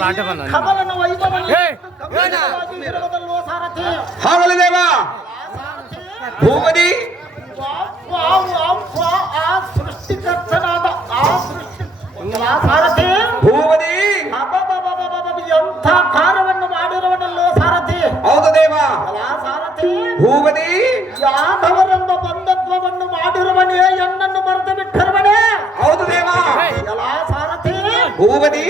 ಕಮಲನ ವೈಭವವನ್ನು ಇರುವುದಲ್ಲೋ ಸಾರಥಿ. ಹಾಗಲಿ ದೇವ ಭೂಪತಿ ಆ ಸೃಷ್ಟಿಕರ್ತನಾದ ಆ ಸಾರಥಿ ಭೂಪತಿ ಎಂಥ ಕಾರ್ಯವನ್ನು ಮಾಡಿರುವನಲ್ಲೋ ಸಾರಥಿ. ಹೌದು ದೇವ ಸಾರಥಿ ಭೂಪತಿ ಯಾದವರೆಂಬ ಬಂಧತ್ವವನ್ನು ಮಾಡಿರುವನೇ ಎನ್ನನ್ನು ಮರೆತು ಬಿಟ್ಟಿರುವನೇ. ಹೌದು ದೇವ ಸಾರಥಿ ಭೂಪತಿ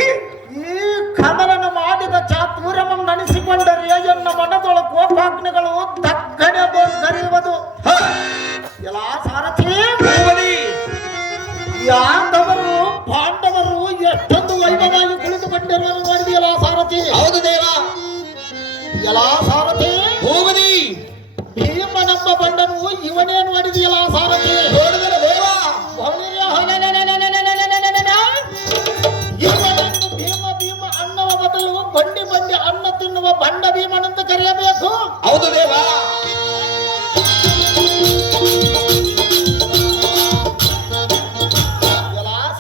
ಈ ಕಮಲನ ಮಾಡಿದ ಚಾತುರ್ಯವನ್ನು ನೆನೆಸಿಕೊಂಡರೆ ಎನ್ನ ಮನದೊಳ ಕೋಪಾಗ್ನಿಗಳು ತಕ್ಕನೆ ಬೋರ್ಗರಿಯುವುದು. ಎಲ್ಲ ಸಾರಥಿ ಭೂಪತಿ ಯಾದವರು ಪಾಂಡವರು ಎಷ್ಟೊಂದು ವೈಭವವಾಗಿ ಕುಳಿತುಕೊಂಡಿರುವುದು ನೋಡಿದೆಯಲ್ಲ ಸಾರಥಿ. ಹೌದು ದೇವ ಎಲ್ಲ ಸಾರಥಿ ಭೂಪತಿ ಭೀಮನೆಂಬ ಬಂಡನು ಇವನೇ ನೋಡಿದೆಯಲ್ಲ ಸಾರಥಿ. ನೋಡಿದರೆ ದೇವ ಇವನನ್ನು ಭೀಮ ಭೀಮ ಅನ್ನುವ ಬದಲು ಬಂಡಿ ಬಂಡಿ ಅನ್ನ ತಿನ್ನುವ ಬಂಡ ಭೀಮನಂತ ಕರೆಯಬೇಕು. ಹೌದು ದೇವ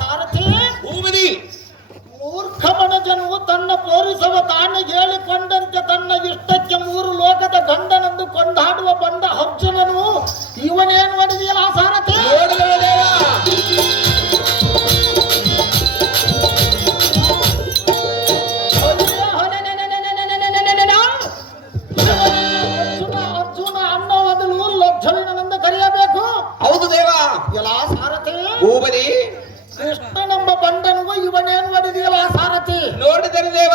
ಸಾರಥಿ ಭೂಪತಿ ಮೂರ್ಖ ಮನಜನು ತನ್ನ ಪೋರಿಸವ ತಾನೇ ಹೇಳಿಕೊಂಡಂತೆ ತನ್ನ ಇಷ್ಟಕ್ಕೆ ಮೂರು ಲೋಕದ ಗಂಡನಂದು ಕೊಂಡಾಡುವ ಬಂಡ ಅರ್ಜುನನು ಇವನೇನು ಮಾಡಿದೆಯಲ್ಲ ಸಾರಥಿ. ನೋಡಿದರೆ ದೇವ ಅರ್ಜುನ ಅನ್ನೋ ಬದಲು ಲಜ್ಜಲಿನಂದು ಕರೆಯಬೇಕು. ಹೌದು ದೇವ ಎಲ್ಲ ಸಾರಥಿ ಭೂಪತಿ ಕೃಷ್ಣನೆಂಬ ಬಂಡನಿಗೂ ಇವನೇನು ಮಾಡಿದೆಯಲ್ಲ ಸಾರಥಿ. ನೋಡಿದರೆ ದೇವ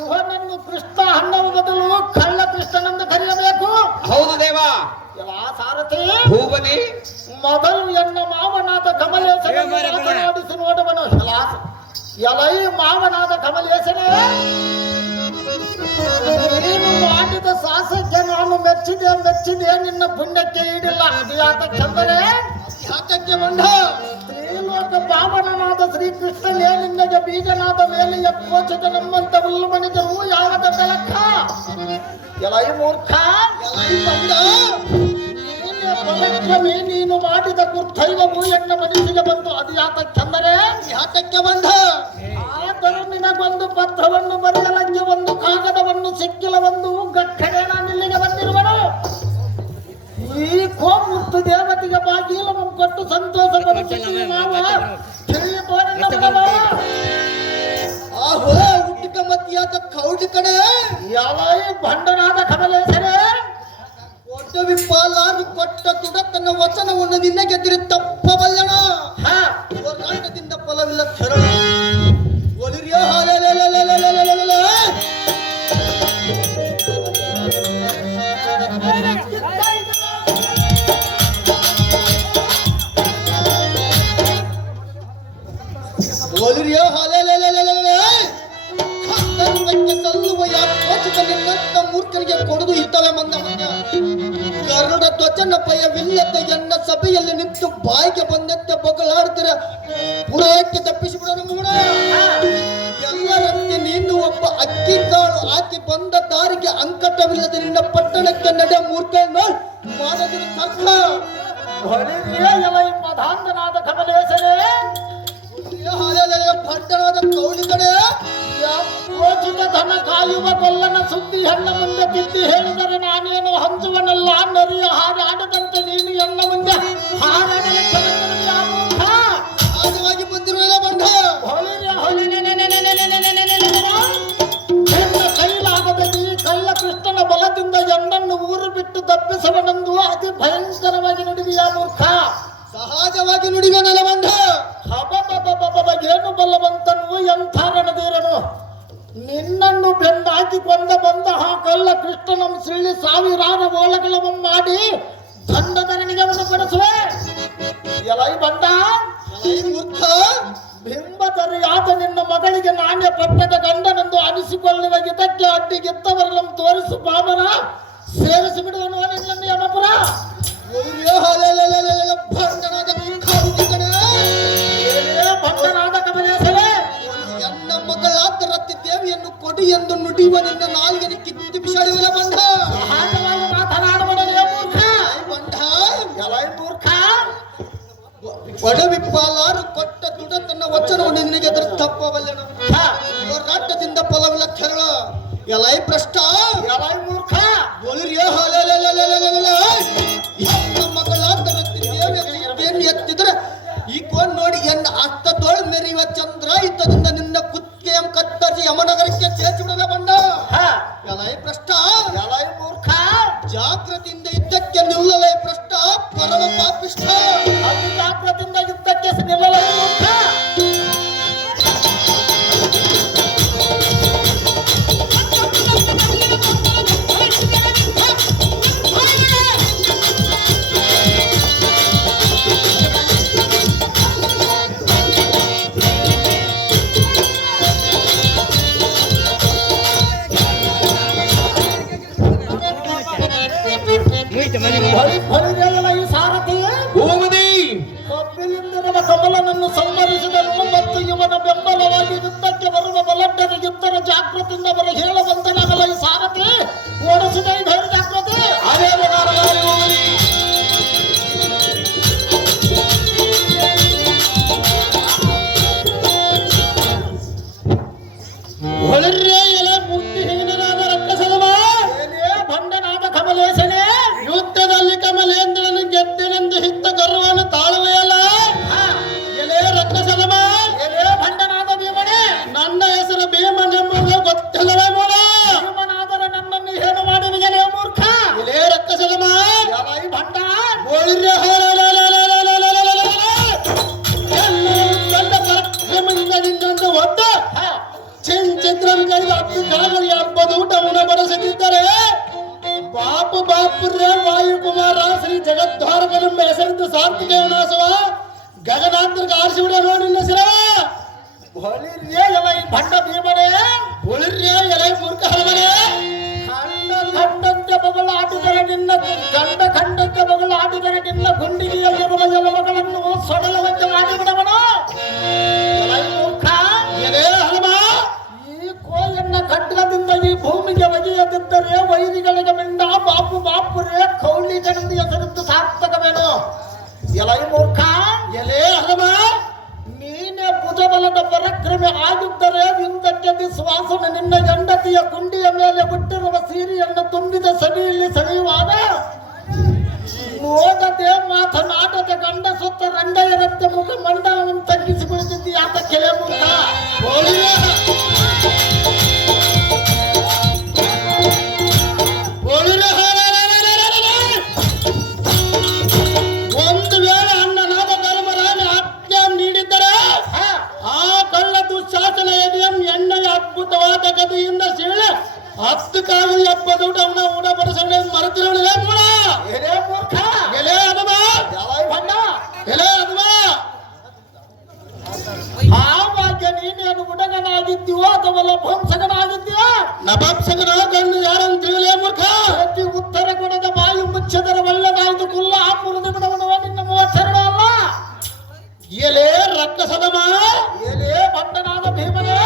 ಇವನನ್ನು ಕೃಷ್ಣ ಅನ್ನುವ ಬದಲು ಕಳ್ಳ ಕೃಷ್ಣನೆಂದು ಕರೆಯಬೇಕು. ಹೌದು ದೇವ ಎಲ್ಲ ಸಾರಥಿ ಭೂಪತಿ ಮೊದಲು ಎನ್ನ ಮಾವನಾದ ಕಮಲೇಶನ ಮಾತನಾಡಿಸಿ ನೋಡುವನು. ಎಲೈ ಮಾವನಾದ ಕಮಲೇಶನೇ, ನೀನು ಮಾಡಿದ ಸಾಹಸಕ್ಕೆ ನಾನು ಮೆಚ್ಚಿದೆ ನಿನ್ನ ಪುಣ್ಯಕ್ಕೆ ಈಡಿಲ್ಲ. ಅದು ಯಾತಕ್ಕೆಂದರೆ ಯಾತಕ್ಕೆ ಬಂದ ಶ್ರೀಲೋಕ ಪಾವನನಾದ ಶ್ರೀಕೃಷ್ಣನೇ ನಿನ್ನಗೆ ಬೀಜನಾದ ಮೇಲೆ ಎಕ್ಕೋಚಕ ನಮ್ಮಂತ ಉಲ್ಲಮಣಿದರು ಯಾವದ ಬೆಳಕ. ಎಲೈ ಮೂರ್ಖ ಎಲೈ ಬಂದ ನೀನೇ ಪರಾಕ್ರಮಿ, ನೀನು ಮಾಡಿದ ಕುರ್ತೈವವು ಎನ್ನ ಮನಸ್ಸಿಗೆ ಬಂತು. ಅದು ಯಾತಕ್ಕೆಂದರೆ ಯಾತಕ್ಕೆ ಬಂದ ಆದರೂ ನಿನಗೊಂದು ಪತ್ರವನ್ನು ಬರೆಯಲಂಗೆ ಒಂದು ಕಾಗದವನ್ನು ಸಿಕ್ಕಿಲ್ಲ ಒಂದು ಗಟ್ಟಡೆ ನಾನು ಇಲ್ಲಿಗೆ ಬಂದಿರುವನು. ಈ ಕೋಮುಕ್ತು ದೇವತೆಗೆ ಬಾಗೀಲವನ್ನು ಕೊಟ್ಟು ಸಂತೋಷ ಪಡಿಸುತ್ತೀವಿ ನಾವು. ಆಹೋ ಹುಟ್ಟಿಕ ಮತ್ತಿಯಾದ ಕೌಡಿ ಕಡೆ ಯಾವ ಭಂಡನಾದ ಕಮಲೇಶನೇ, ಒಡ್ಡ ವಿಪ್ಪಾಲಾರು ಕೊಟ್ಟ ತುಡತನ ವಚನವನ್ನು ನಿನಗೆದಿರಿ ತಪ್ಪಬಲ್ಲಣ. ಹೋರಾಟದಿಂದ ಫಲವಿಲ್ಲ ಶರಣ ಒಲಿರಿಯ ಒಲಿರಿಯ ಸಲ್ಲುವ ಯಾಕೋಚಿತ ಮೂರ್ಖನಿಗೆ ಕೊಡುದು ಇರ್ತವೆ ಮಂದ ಗರುಡ ಧ್ವಜನ ಭಯವಿಲ್ಲದ ಎನ್ನ ಸಭೆಯಲ್ಲಿ ನಿಂತು ಬಾಯಿಗೆ ಬಂದಂತೆ ಬೊಗಳಾಡ್ತಿರ ಪುರಾಕ್ಕೆ ತಪ್ಪಿಸಿಬಿಡೋಣ ಮೂಡ. ಎಲ್ಲರಂತೆ ನೀನು ಒಬ್ಬ ಅಕ್ಕಿ ಕಾಳು ಹಾಕಿ ಬಂದ ದಾರಿಗೆ ಅಂಕಟವಿಲ್ಲದ ನಿನ್ನ ಪಟ್ಟಣಕ್ಕೆ ನಡೆ ಮೂರ್ಖನ ಮಾಡದಿರ ತರ್ಕ ಮಧಾಂಧನಾದ ಕಮಲೇಶನೇ, ಪಟ್ಟಣದ ಕೌಳಿಗಳೇ ಯೋಚಿತ ಧನ ಕಾಯುವ ಗೊಲ್ಲನ ಸುದ್ದಿ ಹೆಣ್ಣ ಮುಂದೆ ತಿದ್ದಿ ಹೇಳಿದರೆ ನಾನೇನು ಹಂಚುವನಲ್ಲ. ನರಿಯ ಹಾರಾಡದಂತೆ ನೀನು ಎನ್ನ ಮುಂದೆ ಹಾಗಾಗಿ ಬಂದಿರುವ ಬಂಧ ಹೆಣ್ಣ ಕೈಲಾಗದ ಈ ಕಳ್ಳ ಕೃಷ್ಣನ ಬಲದಿಂದ ಎನ್ನನ್ನು ಊರು ಬಿಟ್ಟು ತಪ್ಪಿಸವನೆಂದು ಅತಿ ಭಯಂಕರವಾಗಿ ನುಡಿದಿಯ ಮೂರ್ಖ. ಸಹಜವಾಗಿ ನುಡಿವ ನೆಲಬಂಧ ಏನು ಬಲ್ಲವಂತನು ಎಂಥ ರಣಧೀರನು. ನಿನ್ನನ್ನು ಬೆಂದಾಕಿ ಕೊಂದ ಬಂದ ಆ ಕಳ್ಳ ಕೃಷ್ಣನ ಸಿಳ್ಳಿ ಸಾವಿರಾರು ಓಲಗಳನ್ನು ಮಾಡಿ ದಂಡಧರಣಿಗೆ ಪಡಿಸುವೆ. ಎಲೈ ಬಂಡ ಮೂರ್ಖ ಬಿಂಬಧರಿಯಾದ ನಿನ್ನ ಮಗಳಿಗೆ ನಾಣ್ಯ ಪಟ್ಟದ ಗಂಡನೆಂದು ಅನಿಸಿಕೊಳ್ಳುವ ಇದಕ್ಕೆ ಅಡ್ಡಿಗಿತ್ತವರೆಲ್ಲ ತೋರಿಸು ಪಾಮರ ಸೇರಿಸಿ ಬಿಡುವನು ನಿನ್ನನ್ನು ಯಮಪುರ. ಭಕ್ತನಾದ ಕಮಲೇಶನೇ, ಎನ್ನ ಮಗಳಾದ ರತಿ ದೇವಿಯನ್ನು ಕೊಡಿ ಎಂದು ನುಡಿಯುವ ನಿನ್ನ ನಾಲ್ಗೆ ಕಿತ್ತು ಬಿಸಾಡುವ ಬಂಧ ಸಹಜವಾಗಿ ಮಾತನಾಡುವನೇ ಮೂರ್ಖ. ಬಂಧ ಎಲೈ ಮೂರ್ಖ, ಒಡವಿಪ್ಪಾಲಾರು ಕೊಟ್ಟ ತುಡತನ್ನ ವಚನವನ್ನು ನಿನಗೆ ಎದುರು ತಪ್ಪವಲ್ಲೆನು. ಹೋರಾಟದಿಂದ ಫಲವಿಲ್ಲ ತೆರಳ ಎಲೈ ಭ್ರಷ್ಟ ಎಲೈ ಮೂರ್ಖ ಒಳಿರಿಯ ಮಗಳ ದೇವಿ ಎತ್ತಿದ್ರೆ ಈ ಕೋನ್ ನೋಡಿ ಎನ್ನ ಅಷ್ಟದೊಳ ಮೆರೆಯುವ ಚಂದ್ರ ಇದ್ದದಿಂದ ನಿನ್ನ ಕುತ್ತಿಗೆ ಕತ್ತರಿಸಿ ಯಮನಗರಕ್ಕೆ ಸೇರಿಸಿಬಿಡವೆ ಬಂದ ಎಲೈ ಭ್ರಷ್ಟ ಎಲೈ ಮೂರ್ಖ ಜಾಗೃತಿಯಿಂದ ಇದ್ದಕ್ಕೆ ನಿಲ್ಲಲೇ ಭ್ರಷ್ಟ ಪರಮ ಪಾಪಿಷ್ಠ ಅತಿ ಜಾಗೃತಿಯಿಂದ ಯುದ್ಧಕ್ಕೆ ನಿಲ್ಲಲೈ ಮೂರ್ಖ ಈ ಸಾರಥಿ ಕಬ್ಬಿನಿಂದಿರುವ ಕಮಲನನ್ನು ಸಂಹರಿಸಿದನು ಮತ್ತು ಇವನ ಬೆಂಬಲವಾಗಿ ಯುದ್ಧಕ್ಕೆ ಬರುವ ಬಲಡ್ಡರಿಗೆ ಯುದ್ಧರ ಜಾಗೃತಿಯಿಂದ ಅವರು ಹೇಳುವಂತನಾಗಲ್ಲ ಈ ಸಾರಥಿ ಓಡಿಸಿದ ಈ ಧೈರ್ಯ ಜಾಗೃತಿ ಅದೇ ಹೊಳಿರ್ರೆ ಎಲೆ ಬುದ್ಧಿಹೀನನಾದ ರಕ್ಕಸದವ ಏನೇ ಭಂಡನಾದ ಕಮಲೇಶನೇ ಯುದ್ಧದಲ್ಲಿ ಕಮಲೇಂದ್ರನು ಗೆದ್ದೆನೆಂದು ಹಿತ್ತ ಗರ್ವನು ತಾಳುವೆಯಲ್ಲ ಎಲೆ ರಕ್ಕಸದವ ಎಲೆ ಭಂಡನಾದ ಭೀಮನೇ ನನ್ನ ಹೆಸರು ಭೀಮನೆಂಬುದು ಗೊತ್ತಿಲ್ಲವೇ ಮೂಲ ಭೀಮನಾದರೆ ನನ್ನನ್ನು ಏನು ಮಾಡುವಿಯಲೇ ಮೂರ್ಖ ಎಲೆ ರಕ್ಕಸದವ ಎಲೈ ಭಂಡ ಹೊಳಿರ್ರೆ ಊಟವನ್ನು ಬರೆಸುತ್ತಿದ್ದರೆ ಬಾಪು ಬಾಪುರ್ರೆ ವಾಯುಕುಮಾರ ಶ್ರೀ ಜಗದ್ವಾರಕನೆಂಬ ಹೆಸರಿದ್ದು ಸಾರ್ಥಿಕ ವಿನಾಶವ ಗಗನಾಂತರ್ಗ ಆರಿಸಿಬಿಡ ನೋಡಿ ಹೆಸರ ಹೊಳಿರ್ಯ ಎಲೈ ಭಂಡ ಭೀಮನೆ ಹೊಳಿರ್ಯ ಎಲೈ ಮೂರ್ಖ ಹಲವನೆ ಖಂಡಂತೆ ಮಗಳು ಆಟಿದರೆ ನಿನ್ನ ಖಂಡಕ್ಕೆ ಮಗಳು ಆಟಿದರೆ ನಿನ್ನ ಗುಂಡಿಗೆಯಲ್ಲಿರುವ ಎಲ್ಲಗಳನ್ನು ಸೊಡಲವಂತೆ ಮಾಡಿಬಿಡವನು ಎಲೈ ಮೂರ್ಖ ಎಲೇ ಹಲಮ ಕೋಯನ್ನ ಖಡ್ಗದಿಂದ ಈ ಭೂಮಿಗೆ ಒಗೆಯದಿದ್ದರೆ ವೈರಿಗಳಿಗೆ ಮಿಂಡ ಬಾಪು ಬಾಪುರೇ ಕೌಲಿಗನೆಂದು ಹೆಸರಿದ್ದು ಸಾರ್ಥಕವೇನು ಎಲೈ ಮೂರ್ಖ ಎಲೇ ಹರಮ ನೀನೇ ಭುಜಬಲದ ಪರಾಕ್ರಮಿ ಆಗಿದ್ದರೆ ಯುದ್ಧಕ್ಕೆ ವಿಶ್ವಾಸನ ನಿನ್ನ ಹೆಂಡತಿಯ ಕುಂಡಿಯ ಮೇಲೆ ಬಿಟ್ಟಿರುವ ಸೀರೆಯನ್ನು ತುಂಬಿದ ಸಭೆಯಲ್ಲಿ ಸೆಳೆಯುವಾಗ ನೋಡದೆ ಮಾತನಾಡದೆ ಗಂಡ ಸುತ್ತ ರಂಗಯ್ಯರಂತೆ ಮುಖ ಮಂಡಲವನ್ನು ತಗ್ಗಿಸಿ ಬಿಡುತ್ತಿದ್ದಿ ಆತ ಕೆಲೆ ಮೂರ್ಖ ಒಂದು ವೇಳೆ ಅಣ್ಣನಾದ ಧರ್ಮರಾಜ ಆಜ್ಞೆ ನೀಡಿದ್ದರೆ ಆ ಕಳ್ಳ ದುಶ್ಶಾಸನ ಎದೆಯಂ ಎಣ್ಣೆಯ ಅದ್ಭುತವಾದ ಗದೆಯಿಂದ ಸೀಳೆ 10 ಕಾವಿ ಎಪ್ಪದೂಟ ಅವನ ಊಟ ಬಡಿಸೋಣ ಮರೆತಿರೋಣ ಮೂಲ ಎಲೆ ಮೂರ್ಖ ಎಲೆ ಅದವ ಬಣ್ಣ ಎಲೆ ಅದವ ಆವಾಗ ನೀನೇನು ಹುಡುಗನಾಗಿದ್ದೀವೋ ಅಥವಾ ಲಭಂಸಕನಾಗಿದ್ದೀಯೋ ನಭಂಸಕನಾಗನ್ನು ಯಾರನ್ನು ತಿಳಿಯಲೇ ಮೂರ್ಖ ಅತಿ ಉತ್ತರ ಕೊಡದ ಬಾಯಿ ಮುಚ್ಚದರ ಒಳ್ಳೆದಾಯ್ತು ಕುಲ್ಲ ಆ ಮುರಿದು ಬಿಡವನು ನಿನ್ನ 32 ಅಲ್ಲ ಎಲೆ ರಕ್ಕಸದಮ ಎಲೆ ಬಂಡನಾದ ಭೀಮನೇ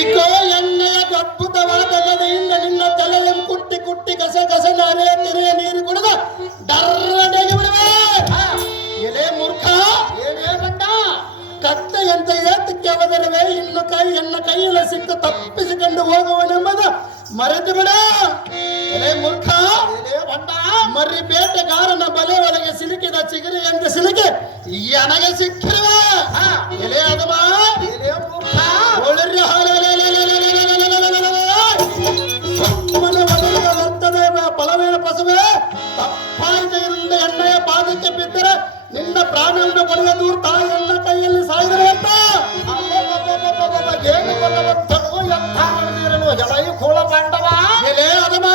ಈಗ ಎಣ್ಣೆಯ ಅದ್ಭುತವಾದ ಗದೆಯಿಂದ ನಿನ್ನ ತಲೆಯನ್ನು ಕುಟ್ಟಿ ಕುಟ್ಟಿ ಕಸ ಕಸ ನಾರೇ ತೆರೆಯ ನೀರು ಕುಡಿದ ಡರ್ರಡೆಗೆ ಬಿಡುವೆ ಎಲೆ ಮೂರ್ಖ ಎಲೆ ಬಂಡ ಕತ್ತೆಯಂತ ಏತಕ್ಕೆ ಅವದರವೇ ಇನ್ನು ಕೈ ಎನ್ನ ಕೈಯಲ್ಲಿ ಸಿಕ್ಕು ತಪ್ಪಿಸಿಕೊಂಡು ಹೋಗುವನೆಂಬುದು ಮರೆತು ಬಿಡ ಎಲೆ ಮೂರ್ಖ ಎಲೆ ಬಂಡ ಮರ್ರಿ ಬೇಟೆಗಾರನ ಬಲೆ ಒಳಗೆ ಸಿಲುಕಿದ ಚಿಗರಿಯಂತೆ ಸಿಲುಕಿ ನನಗೆ ಸಿಕ್ಕಿರುವ ಎಲೆ ಅದವ ಎಲೆ ಮೂರ್ಖ ಒಳ್ಳೆ ಬರ್ತದೆ ಫಲವೇನ ಪಸುವೆ ತಪ್ಪಾಯ್ತು ಇರಿಂದ ಎಣ್ಣೆಯ ಪಾದಕ್ಕೆ ಬಿದ್ದರೆ ನಿನ್ನ ಪ್ರಾಣವನ್ನು ಪಡೆದ ದೂರ ತಾಯಿಯನ್ನ ಕೈಯಲ್ಲಿ ಸಾಯಿದರೆ ಅಂತ ಏನು ಬಲ್ಲವಂತನು ಎಂಥ ನಡೆದಿರನು ಎಲೈ ಕೋಳ ಪಾಂಡವ ಎಲೆ ಅದಮ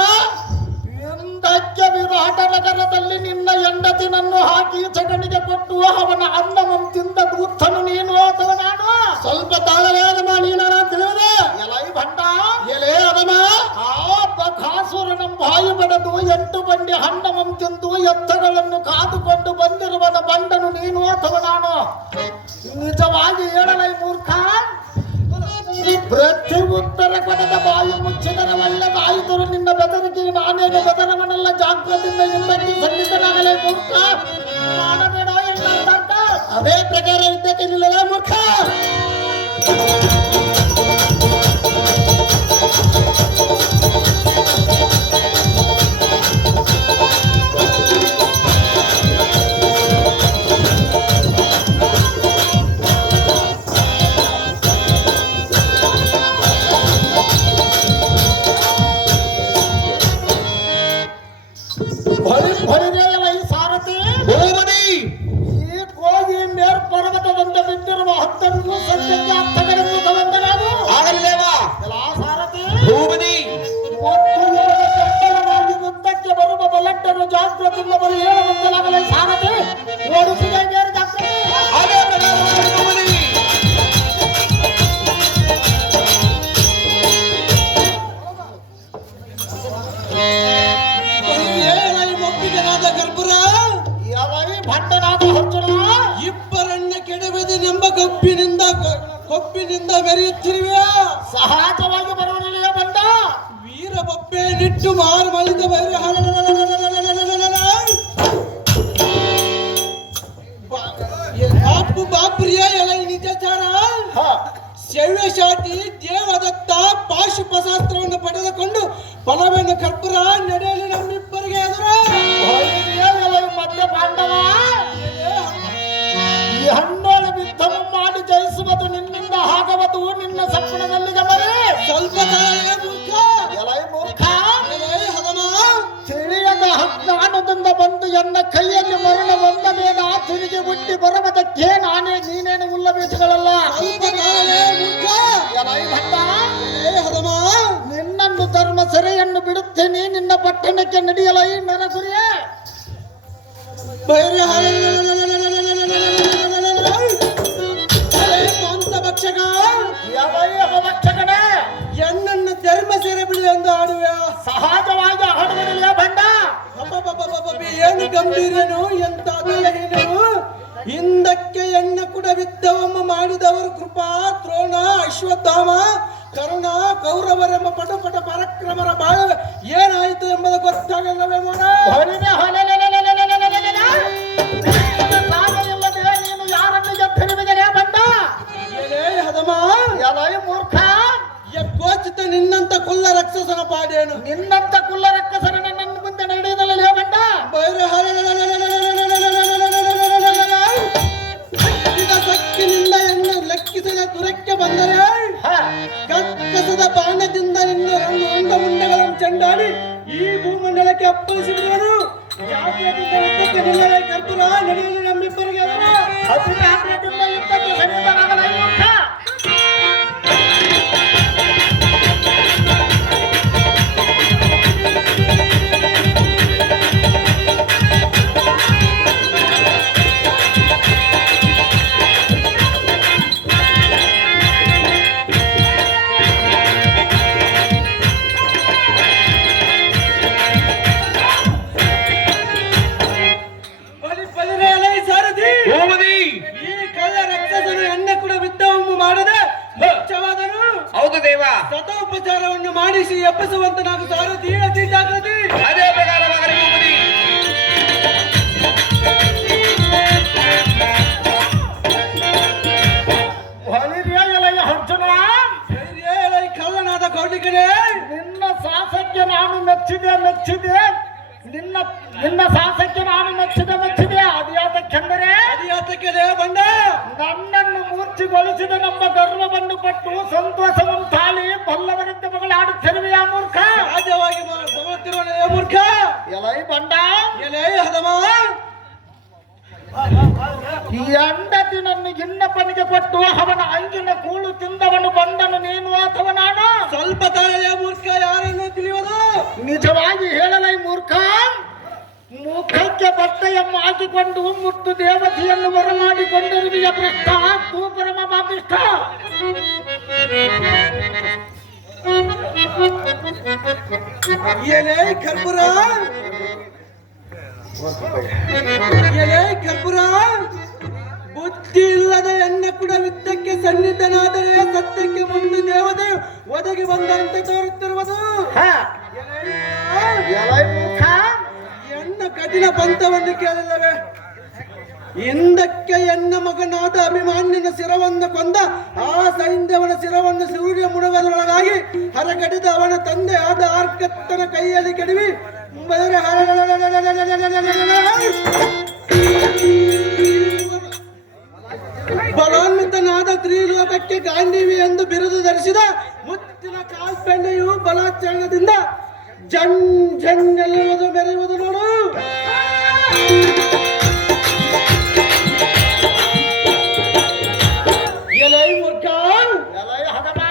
ಇಂದಕ್ಕೆ ವಿರಾಟ ನಗರದಲ್ಲಿ ನಿನ್ನ ಹೆಂಡತಿನನ್ನು ಹಾಕಿ ಜಗನಿಗೆ ಕೊಟ್ಟು ಅವನ ಅನ್ನವನ್ನು ತಿಂದ ದೂತನು ನೀನು ಅಥವಾ ನಾನು ಸ್ವಲ್ಪ ತಾಳವೇದಮ ನೀನ ತಿಳಿಯದೆ ಎಲೈ ಭಂಡ ಎಲೆ ಅದಮ ಆ ಬಕಾಸುರನ ಬಾಯಿ ಬಡದು 8 ಬಂಡಿ ಹಣ್ಣವನ್ನು ತಿಂದು ಎತ್ತಗಳನ್ನು ಕಾದುಕೊಂಡು ಬಂದಿರುವದ ಬಂಡನು ನೀನು ಅಥವಾ ನಾನು ನಿಜವಾಗಿ ಹೇಳಲೈ ಮೂರ್ಖ ಪ್ರತಿ ಉತ್ತರ ಕೊಡದ ಬಾಯಿ ಮುಚ್ಚಿದರೆ ಒಳ್ಳೆದಾಯಿತು ನಿನ್ನ ಬೆದರಿಕೆ ನಾನೇನು ಬೆದರವನ್ನೆಲ್ಲ ಜಾಗೃತಿಯಿಂದ ಹಿಂದಕ್ಕೆ ಸಲ್ಲಿಸಲಾಗಲೇ ಮೂರ್ಖ ಮಾಡಬೇಡ ಎಂದ ಅದೇ ಪ್ರಕಾರ ಇದ್ದಕ್ಕೆ ನಿಲ್ಲಲೇ ಮೂರ್ಖ ಮಾತಿಲ್ಲ ಬರೀ ಹೇಳುವಂತಲಾಗಲೇ ಸಾರಥಿ ಓಡಿಸಿದೆ ಬೇರೆ ಜಾತ್ರೆ ಅದೇ ಪ್ರಕಾರವಾಗಿ ಭೂಪತಿ. ಒಪ್ಪಿಗೆನಾದ ಗರ್ಭರ ಯಾವಾಗ ಭಟ್ಟನಾದ ಅರ್ಜುನ ಇಬ್ಬರನ್ನ ಕೆಡವೆದೆನೆಂಬ ಕೊಪ್ಪಿನಿಂದ ಮೆರೆಯುತ್ತಿರುವೆ. ಸಹಜವಾಗಿ ಬರುವುದಿಲ್ಲ ಬಂದ ವೀರಬೊಬ್ಬೆ ನಿಟ್ಟು ಮಾರು ಮಳಿದ ಬೈರ ಬಾಪ್ರಿಯ ಎಲ ನಿಜಚಾರ ಶವ್ಯಶಾಟಿ ದೇವದತ್ತ ಪಾಶುಪಶಾಸ್ತ್ರವನ್ನು ಪಡೆದುಕೊಂಡು ಫಲವನ್ನು ಕರ್ಪುರ ನಡೆಯಲು ನಮ್ಮಿಬ್ಬರಿಗೆ ಎದುರು ಮಧ್ಯ ಪಾಂಡವ ಈ ಹಣ್ಣೋಲೆ ಯುದ್ಧವನ್ನು ಮಾಡಿ ಜಯಿಸುವುದು ನಿನ್ನಿಂದ ಆಗಬಹುದು. ನಿನ್ನ ಸಪ್ಪಣದಲ್ಲಿ ಗಮನೆ ಸ್ವಲ್ಪ ಮೂರ್ಖ ಎಲೈ ಮೂರ್ಖ ಎಲೈ ಹದಮ ತಿಳಿಯದ ಅಜ್ಞಾನದಿಂದ ಬಂದು ಎನ್ನ ಕೈಯಲ್ಲಿ ಮರಣ ಬಂದ ಮೇಲೆ ತಿರುಗಿ ಹುಟ್ಟಿ ಬರುವುದಕ್ಕೆ ನೀನೇನು ಉಲ್ಲ ಬೀಜಗಳಲ್ಲ. ಸ್ವಲ್ಪ ಮೂರ್ಖ ಎಲೈ ಭಟ್ಟ ಎಲೈ ಹದಮ ನಿನ್ನನ್ನು ಧರ್ಮ ಸೆರೆಯನ್ನು ಬಿಡುತ್ತೇನೆ. ನಿನ್ನ ಪಟ್ಟಣಕ್ಕೆ ನಡೆಯಲೈ ನನ್ನ ಗುರಿಯೇ ಬೈರ ಭಕ್ಷಕ ಎಲೈ ಅಪಭಕ್ಷಕನೇ ಎನ್ನನ್ನು ಧರ್ಮ ಸೆರೆ ಬಿಡಿ ಎಂದು ಆಡುವೆ. ಸಹಜವಾಗಿ ಆಡುವುದಿಲ್ಲ ಬಂಡ. ಏನು ಗಂಭೀರನು ಎಂತ ದಯಹೀನನು. ಹಿಂದಕ್ಕೆ ಎಣ್ಣ ಕೂಡ ವಿದ್ಧವಮ್ಮ ಮಾಡಿದವರು ಕೃಪಾ ದ್ರೋಣ ಅಶ್ವತ್ಥಾಮ ಕರುಣ ಕೌರವರೆಂಬ ಪಟ ಪರಾಕ್ರಮರ ಬಾಳವೆ ಏನಾಯಿತು ಎಂಬುದು ಗೊತ್ತಾಗಲ್ಲವೇ ಮೋಡ. ನೀನು ಯಾರನ್ನು ಎತ್ತರಿವಿದರೆ ಬಂಡ ಏನೇ ಹದಮ ಎಲೈ ಮೂರ್ಖ ಗೋಚಿತ ನಿನ್ನಂತ ಕುಲ್ಲ ರಕ್ಷಸನ ಪಾಡೇನು. ನಿನ್ನಂತ ಕುಲ್ಲ ರಕ್ಕಸನ ನನ್ನ ಮುಂದೆ ನಡೆಯುವುದಲ್ಲ ಬಂಡ. ಬೈರ ಸಕ್ಕಿನಿಂದ ಎಣ್ಣೆ ಲೆಕ್ಕಿಸದ ದುರಕ್ಕೆ ಬಂದರೆ ಕಕ್ಕಸದ ಬಾಣದಿಂದ ನಿನ್ನ ರಂಡ ಮುಂಡೆಗಳನ್ನು ಚೆಂಡಾಡಿ ಈ ಭೂಮಂಡಲಕ್ಕೆ ಅಪ್ಪಳಿಸಿಬಿಡುವನು. ಜಾತಿಯದಿಂದ ಯುದ್ಧಕ್ಕೆ ನಿಲ್ಲಲೇ ಕರ್ಪುರ ನಡೆಯಲು ನಮ್ಮಿಬ್ಬರಿಗೆ ಅತಿ ಜಾಗ್ರತೆಯಿಂದ ಯುದ್ಧಕ್ಕೆ ಸನ್ನಿಧನಾಗಲೈ ಮೂರ್ಖ. ಸಾರಥಿ ಭೂಪತಿ. ಈ ಕಳ್ಳ ರಕ್ಷಸನು ಎಣ್ಣೆ ಕೂಡ ವಿದ್ಧವನ್ನು ಮಾಡದೆ ಮುಖ್ಯವಾದನು. ಹೌದು ದೇವ. ಸತೋಪಚಾರವನ್ನು ಮಾಡಿಸಿ ಎಬ್ಬಿಸುವಂತ ನಾವು ಸಾರಥಿ ಅತಿ ಜಾಗೃತಿ. ಅದೇ ಪ್ರಕಾರವಾಗಲಿ ಭೂಪತಿ. ಎಲೈ ಅರ್ಜುನ ಕಳ್ಳನಾದ ಕೌಟಿಕನೇ ನಿನ್ನ ಸಾಹಸಕ್ಕೆ ನಾನು ಮೆಚ್ಚಿದೆ. ನಿನ್ನ ಸಾಹಸಕ್ಕೆ ನಾನು ಮೆಚ್ಚಿದೆ. ಅದು ಯಾತಕ್ಕೆಂದರೆ ಅದಿಯಾತಕ್ಕೆ ಬಂದ ನನ್ನನ್ನು ಮೂರ್ಛೆಗೊಳಿಸಿದ ನಮ್ಮ ಗರ್ವವನ್ನು ಪಟ್ಟು ಸಂತೋಷವನ್ನು ತಾಳಿ ಬಲ್ಲವರಿಂದ ಮಗಳಾಡುತ್ತಿರುವೆಯ ಮೂರ್ಖ. ರಾಜ್ಯವಾಗಿ ಬರುತ್ತಿರುವ ಮೂರ್ಖ ಎಲೈ ಬಂಡ ಎಲೆ ಹದಮ ಈ ಹೆಂಡತಿನನ್ನು ಇನ್ನಪ್ಪನಿಗೆ ಕೊಟ್ಟು ಅವನ ಅಂಗಿನ ಕೂಳು ತಿಂದವನು ಬಂದನು ನೀನು ಅಥವಾ ನಾನು. ಸ್ವಲ್ಪ ತಾಳೆಯ ಮೂರ್ಖ ಯಾರನ್ನು ತಿಳಿಯುವುದು. ನಿಜವಾಗಿ ಹೇಳಲೈ ಮೂರ್ಖ, ಮುಖಕ್ಕೆ ಬಟ್ಟೆಯನ್ನು ಹಾಕಿಕೊಂಡು ಮುತ್ತು ದೇವತೆಯನ್ನು ಬರಮಾಡಿಕೊಂಡಿರುವೆಯ ಭ್ರಷ್ಟ ತೂ ಪರಮ ಪಾಪಿಷ್ಠ. ಎಲೆ ಕರ್ಪುರ ಎಲೆ ಕರ್ಪುರ ಬುದ್ಧಿ ಇಲ್ಲದ ಎಣ್ಣೆ ಕೂಡ ವಿತ್ತಕ್ಕೆ ಸನ್ನಿಧನಾದರೆ ಸತ್ಯಕ್ಕೆ ಮುಂದೆ ದೇವತೆ ಒದಗಿ ಬಂದಂತೆ ತೋರುತ್ತಿರುವುದು. ಎಲೈ ಮೂರ್ಖ, ಎನ್ನ ಕಠಿಣ ಪಂಥವನ್ನು ಕೇಳಿಲ್ಲವೇ. ಹಿಂದಕ್ಕೆ ಎನ್ನ ಮಗನಾದ ಅಭಿಮಾನ್ಯನ ಶಿರವನ್ನು ಕೊಂದ ಆ ಸೈನ್ಯವನ ಶಿರವನ್ನು ಸೂರ್ಯ ಮುಳುವುದರೊಳಗಾಗಿ ಹರಗಡಿದ ಅವನ ತಂದೆ ಆದ ಆರ್ಕತ್ತನ ಕೈಯಲ್ಲಿ ಕೆಡವಿ ಬಲಾನ್ವಿತನಾದ ತ್ರಿಲೋಕಕ್ಕೆ ಗಾಂಧೀವಿ ಎಂದು ಬಿರುದು ಧರಿಸಿದ ಮುತ್ತಿನ ಕಾಲ್ಪೆಣ್ಣೆಯು ಬಲಾಚರಣದಿಂದ ಜನ್ ಜನ್ ಎನ್ನುವುದು ಮೆರೆಯುವುದು ನೋಡು. ಎಲೈ ಮೂರ್ಖ ಎಲೈ ಹದಮ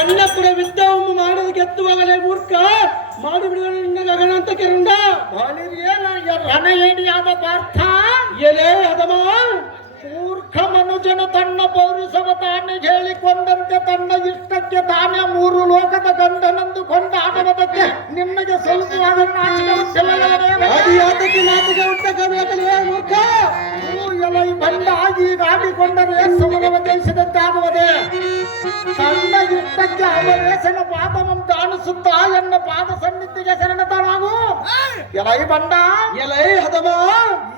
ಎನ್ನ ಕೂಡ ವಿದ್ದ ಎತ್ತುವಾಗಲೇ ಮೂರ್ಖ ಮಾಡಿಬಿಡುವ ನಿನ್ನ ಗಗನ ಅಂತ ಕೆರುಂಡ ರಣ ಏಡಿಯಾದ ಪಾರ್ಥ ಎಲೆ ಅದಮ ಮೂರ್ಖ ಮನುಜನು ತನ್ನ ಪೌರುಷವ ತಾನೇ ಹೇಳಿಕೊಂಡಂತೆ ತನ್ನ ಇಷ್ಟಕ್ಕೆ ತಾನೇ ಮೂರು ಲೋಕದ ಗಂಡನಂದು ಕೊಂಡಾಡುವುದಕ್ಕೆ ನಿಮಗೆ ಸ್ವಲ್ಪವಾದ ಯಾತಕ್ಕೆ ನಾಚಿಕೆ ಉಂಟಬೇಕಲೇ ಮೂರ್ಖ ಎಲೈ ಬಂಡ ಈಗ ಆಡಿಕೊಂಡರೆ ಸಮರವ ಜಯಿಸಿದಂತೆ ಆಗುವುದೇ ತನ್ನ ಇಷ್ಟಕ್ಕೆ ಅವರೇಸನ ಪಾದವನ್ನು ಕಾಣಿಸುತ್ತಾ ಎನ್ನ ಪಾದ ಸನ್ನಿಧಿಗೆ ಶರಣತನಾಗು ಎಲೈ ಬಂಡ ಎಲೆ ಹದಮ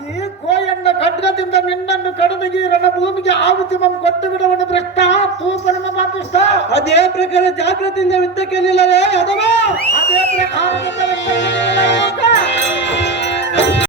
ಈ ಕೋಯನ್ನ ಖಡ್ಗದಿಂದ ನಿನ್ನನ್ನು ಕಡಿದು ರಣಭೂಮಿಗೆ ಆಹುತಿಮಂ ಕೊಟ್ಟು ಬಿಡುವನು ಭ್ರಷ್ಟ ತೂಪನ ಪಾಪಿಷ್ಟ ಅದೇ ಪ್ರಕಾರ ಜಾಗೃತಿಯಿಂದ ಯುದ್ಧಕ್ಕೆ ನಿಲ್ಲಲೇ ಹದಮ ಅದೇ ಪ್ರಕಾರದಿಂದ